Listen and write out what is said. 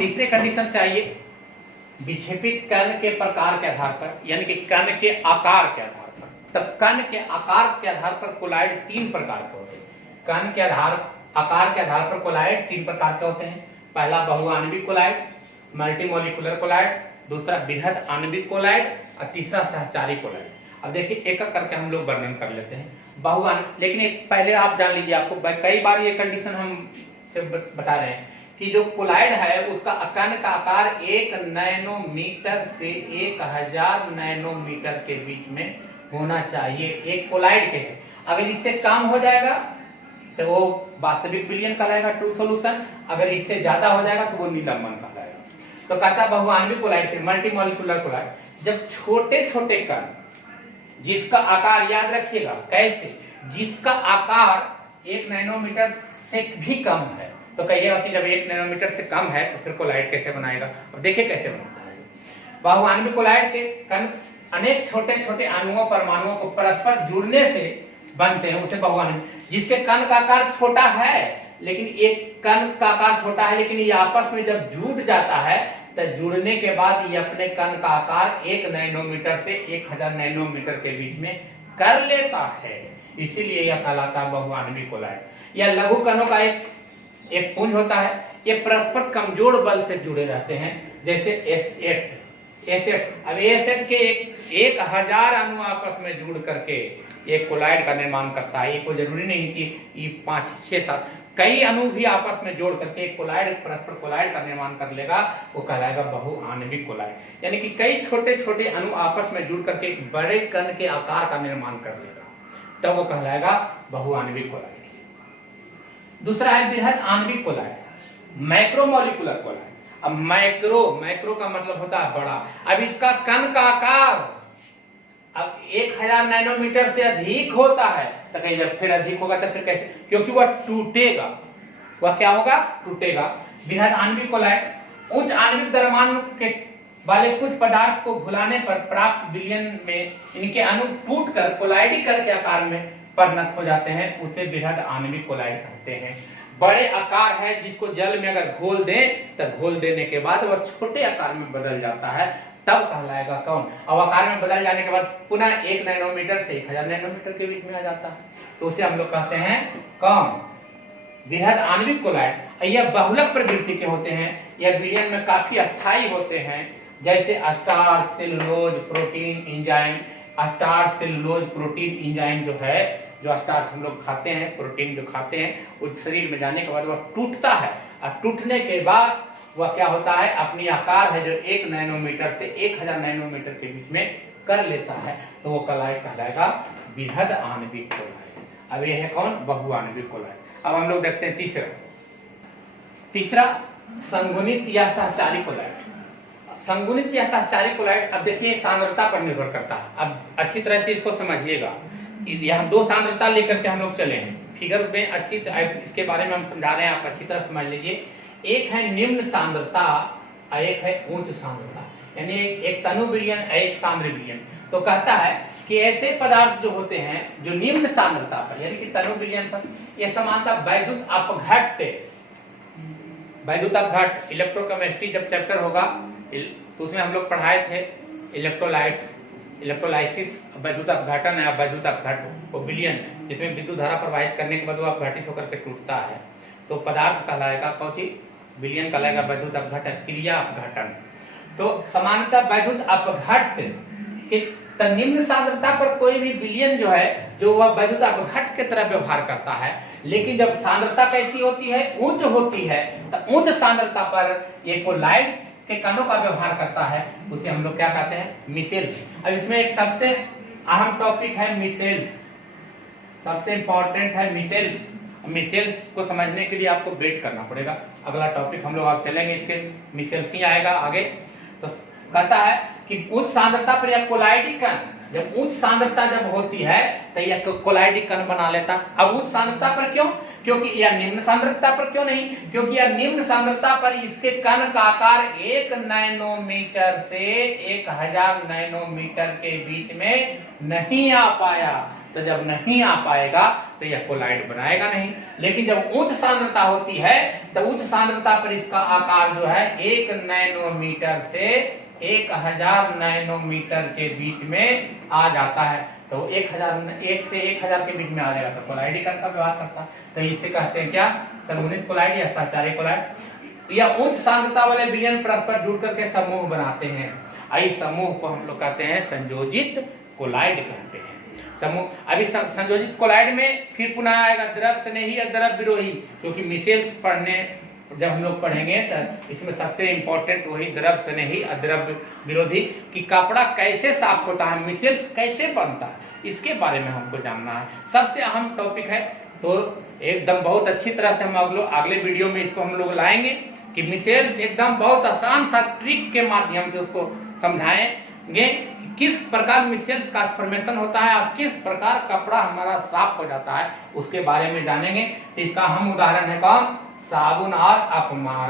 तीसरे कंडीशन से आइए, विक्षेपित कण के प्रकार के आधार पर, यानी कि कण के आकार के आधार पर। तो कण के आकार के आधार पर कोलाइड तीन प्रकार के होते हैं। कण के आकार के आधार पर कोलाइड तीन प्रकार के होते हैं। पहला बहुआण्विक कोलाइड, मल्टीमोलिकुलर कोलाइड, दूसरा बृहद आणविक कोलाइड और तीसरा सहचारी कोलाइड। अब देखिए एक एक करके हम लोग वर्णन कर लेते हैं। बहुआण्विक, लेकिन एक पहले आप जान लीजिए, आपको कई बार ये कंडीशन हम से बता रहे हैं कि जो कोलाइड है उसका कण का आकार 1 नैनोमीटर से 1000 नैनोमीटर के बीच में होना चाहिए। एक कोलाइड के है, अगर इससे कम हो जाएगा तो वो वास्तविक विलयन कहलाएगा, ट्रू सॉल्यूशन। अगर इससे ज्यादा हो जाएगा तो वो निलंबन कहलाएगा। तो कहता बहुआण्विक कोलाइड के, मल्टीमोलिकुलर कोलाइड, जब छोटे छोटे कण जिसका आकार, याद रखिएगा कैसे, जिसका आकार 1 नैनोमीटर से भी कम है, तो कहिएगा कि जब 1 नैनोमीटर से कम है तो फिर कोलाइड कैसे बनाएगा। अब देखिए कैसे बनता है। बहुआण्विक कोलाइड के कण अनेक छोटे छोटे अणुओं परमाणुओं को परस्पर जुड़ने से बनते हैं, उसे बहुआण्विक। जिसके कण का आकार छोटा है, लेकिन एक कण का आकार छोटा है, लेकिन ये आपस में जब जुड़ जाता है तो जुड़ने के बाद ये अपने कण का आकार 1 नैनोमीटर से 1000 नैनोमीटर के बीच में कर लेता है, इसीलिए यह कहलाता है बहुआण्विक कोलाइड। यह लघु कणों का एक पुंज होता है। ये परस्पर कमजोर बल से जुड़े रहते हैं, जैसे एसेट। अब एसेट के 1000 अणु आपस में जुड़ करके एक कोलाइड का निर्माण करता है। ये कोई जरूरी नहीं कि ये 5, 6, 7 कई अणु भी आपस में जोड़ करके एक कोलाइड, परस्पर कोलाइड का निर्माण कर लेगा, वो कहलाएगा बहुआण्विक कोलाइड। यानी कि कई छोटे छोटे अणु आपस में जुड़ करके एक बड़े कण के आकार का निर्माण कर लेगा, तब वो कहलाएगा बहुआण्विक कोलाइड। दूसरा है बृहद आणविक कोलाइड, मैक्रोमोलिकुलर कोलाइड। अब मैक्रो का मतलब होता है बड़ा। अब इसका कण का आकार अब 1000 नैनोमीटर से अधिक होता है, तो कहीं जब फिर अधिक होगा तो फिर कैसे, क्योंकि वह टूटेगा। वह क्या होगा, टूटेगा। बृहद आणविक कोलाइड उच्च आणविक द्रव्यमान के वाले कुछ पदार्थ को घुलाने पर प्राप्त विलयन में इनके अणु टूटकर कोलाइडिकल के आकार में परिणत हो जाते हैं, उसे बृहद आणविक कोलाइड कहते हैं। बड़े आकार है जिसको जल में अगर घोल दें तो घोल देने के बाद वह छोटे आकार में बदल जाता है, तब कहलाएगा कौन। अब आकार में बदल जाने के बाद पुनः 1 नैनोमीटर से 1000 नैनोमीटर के बीच में आ जाता है, तो उसे हम लोग कहते हैं कौन, बृहद आणविक कोलाइड। यह बहुलक प्रवृत्ति के होते हैं, यह विलयन में काफी अस्थायी होते हैं, जैसे starch, cellulose, protein, enzyme. Starch, cellulose, protein, enzyme जो है, जो स्टार्च हम लोग खाते हैं, प्रोटीन जो खाते हैं, उस शरीर में जाने के बाद वह टूटता है, और टूटने के बाद वह क्या होता है, अपनी आकार है जो 1 नैनोमीटर से 1000 नैनोमीटर के बीच में कर लेता है, तो वो कोलाइड कहलाएगा बृहद आणविक कोलाइड। अब ये है कौन, बहुआण्विक कोलाइड। अब हम लोग देखते हैं तीसरा संगुणित या सहचारी कोलाइड। संगुणित या सहचारी कोलाइड, अब देखिए सांद्रता पर निर्भर करता है। अब अच्छी तरह से इसको समझिएगा, यहाँ 2 सांद्रता लेकर के हम लोग चले हैं फिगर में, अच्छी इसके बारे में हम समझा रहे हैं, आप अच्छी तरह समझ लीजिए। एक है निम्न सांद्रता और एक है उच्च सांद्रता, यानी एक तनु विलयन, एक सांद्र विलयन। तो कहता है कि ऐसे पदार्थ जो होते हैं जो निम्न सांद्रता पर, यानी कि तनु विलयन पर, यह समानता वैद्युत अपघट्ट, इलेक्ट्रोकेमिस्ट्री जब चैप्टर होगा तो उसमें हम लोग पढ़ाए थे इलेक्ट्रोलाइसिस, वैद्युत अपघटन है, वैद्युत अपघट्ट वो विलयन, जिसमें विद्युत धारा प्रवाहित करने के बाद वो अपघटित होकर के टूटता है, तो पदार्थ कहलाएगा कौन सी, विलयन कहलाएगा वैद्युत अपघटन, क्रिया अपघटन। तो समानतः वैद्युत अपघट्ट के निम्न सांद्रता पर कोई भी विलयन जो है, जो वह वैद्युत अपघट्ट की तरह व्यवहार करता है, लेकिन जब सांद्रता कैसी होती है, उच्च होती है, तो उच्च सांद्रता पर ये कोलाइड के कणों का व्यवहार करता है, उसे हम लोग क्या कहते हैं, मिसेल्स। अब इसमें एक सबसे अहम टॉपिक है मिसेल्स, सबसे इंपॉर्टेंट है मिसेल्स। मिसेल्स को समझने के लिए आपको वेट करना पड़ेगा, अगला टॉपिक हम लोग आप चलेंगे इसके मिसेल्स ही आएगा आगे। तो कहता है कि उच्च सांद्रता पर यह कोलाइडी कण, जब उच्च सांद्रता जब होती है तो यह कोलाइडी कण बना लेता। अब उच्च सांद्रता पर क्यों, क्योंकि यह निम्न सांद्रता पर क्यों नहीं, क्योंकि यह निम्न सांद्रता पर इसके कण का आकार 1 नैनोमीटर से 1000 नैनोमीटर के बीच में नहीं आ पाया, तो जब नहीं आ पाएगा तो यह कोलाइड बनाएगा नहीं। लेकिन जब उच्च सांद्रता होती है तो उच्च सांद्रता पर इसका आकार जो है 1 नैनोमीटर से 1000 नैनोमीटर के बीच में आ जाता है। तो 1 से 1000 के बीच में आ जाएगा तो कोलाइड का व्यवहार करता है। तो इसे कहते हैं क्या, समूहित कोलाइड या सहचारी कोलाइड। या उच्च सांद्रता वाले विलयन परस्पर जुड़ करके समूह बनाते हैं। इस समूह को हम लोग कहते हैं संयोजित कोलाइड कहते हैं। समूह अभी संयोजित कोलाइड में फिर पुनः आएगा द्रव स्नेही या द्रव विरोही, क्योंकि मिसेल्स पढ़ने जब हम लोग पढ़ेंगे तो इसमें सबसे इंपॉर्टेंट वही द्रव स्नेही अद्रव विरोधी कि कपड़ा कैसे साफ होता है, मिसेल्स कैसे बनता है, इसके बारे में हमको जानना है। सबसे अहम टॉपिक है। तो एकदम बहुत अच्छी तरह से हम अगले वीडियो में इसको हम लोग लाएंगे कि मिसेल्स एकदम बहुत आसान सा ट्रिक के माध्यम से उसको समझाएंगे किस प्रकार मिसेल्स का फॉर्मेशन होता है और किस प्रकार कपड़ा हमारा साफ हो जाता है, उसके बारे में जानेंगे। तो इसका हम उदाहरण है कौन, साबुन और अपमार्जन।